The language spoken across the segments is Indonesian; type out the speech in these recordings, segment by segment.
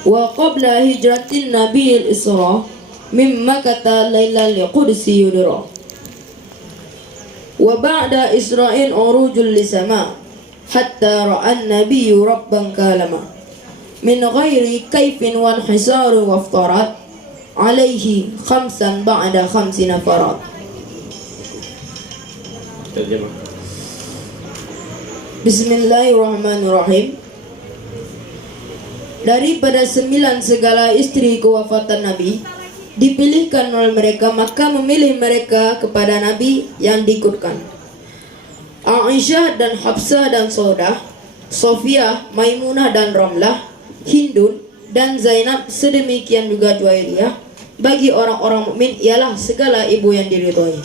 Wa qabla hijratin nabiyil isra mimma kata lailal qudsi yudra. Wa ba'da isra'in urujul lisama hatta ra'an nabiyyu rabban kalama min ghairi kaifin wan hisarin waftarat alaihi khamsan ba'da khamsina farat. Bismillahirrahmanirrahim. Daripada 9 segala istri kewafatan Nabi dipilihkan oleh mereka, maka memilih mereka kepada Nabi yang diikutkan Aisyah dan Hafsah dan Saudah, Sofiyah, Maimunah dan Ramlah, Hindun dan Zainab, sedemikian juga Juwairiyah. Bagi orang-orang mukmin ialah segala ibu yang diridhoi.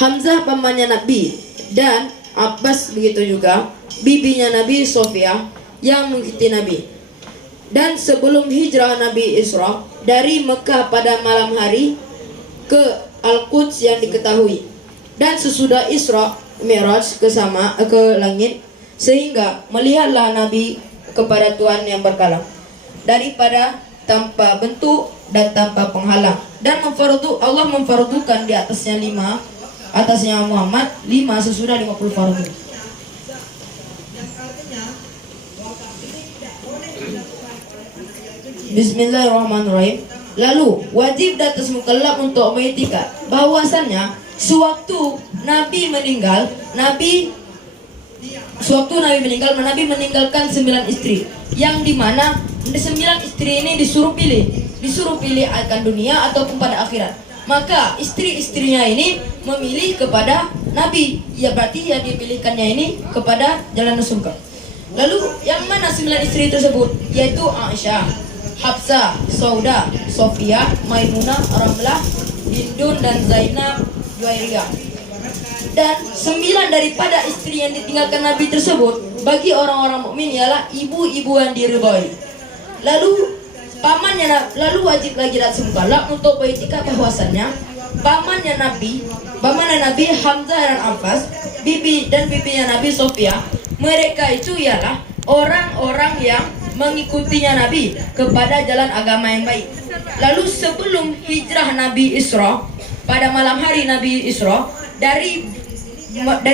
Hamzah pamannya Nabi dan Abbas begitu juga bibinya Nabi Sofiyah yang mengikuti Nabi. Dan sebelum hijrah Nabi Isra dari Mekah pada malam hari ke Al-Quds yang diketahui, dan sesudah Isra Mi'raj ke langit, sehingga melihatlah Nabi kepada Tuhan yang berkalam daripada tanpa bentuk dan tanpa penghalang, dan Allah memfardukan di atasnya Muhammad 5 sesudah 50 fardu. Bismillahirrahmanirrahim. Lalu wajib atas mukallaf untuk beriktikad bahwasannya sewaktu Nabi meninggal, Nabi meninggalkan 9 istri, yang dimana 9 istri ini disuruh pilih akan dunia ataupun pada akhirat. Maka istri-istrinya ini memilih kepada Nabi, ya berarti yang dipilihkannya ini kepada jalan surga. Lalu yang mana 9 istri tersebut? Yaitu Aisyah, Hafsah, Saudah, Sofiyah, Maimunah, Ramlah, Hindun dan Zainab, Juwairiyah. Dan 9 daripada istri yang ditinggalkan Nabi tersebut bagi orang-orang mukmin ialah ibu-ibu yang diridhoi. Lalu wajib lagi mukallaf untuk beriktikad bahwasannya pamannya Nabi Hamzah dan Abbas, bibinya Nabi Sofiyah, mereka itu ialah orang-orang yang mengikutinya Nabi kepada jalan agama yang baik. Lalu sebelum hijrah Nabi Isra, pada malam hari Nabi Isra dari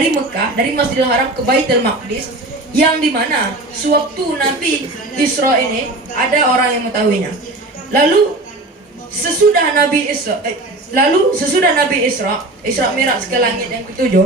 Mekah, dari Masjidil Haram ke Baitul Maqdis, yang dimana sewaktu Nabi Isra ini ada orang yang mengetahuinya. Lalu sesudah Nabi Isra Mi'raj ke langit yang ketujuh,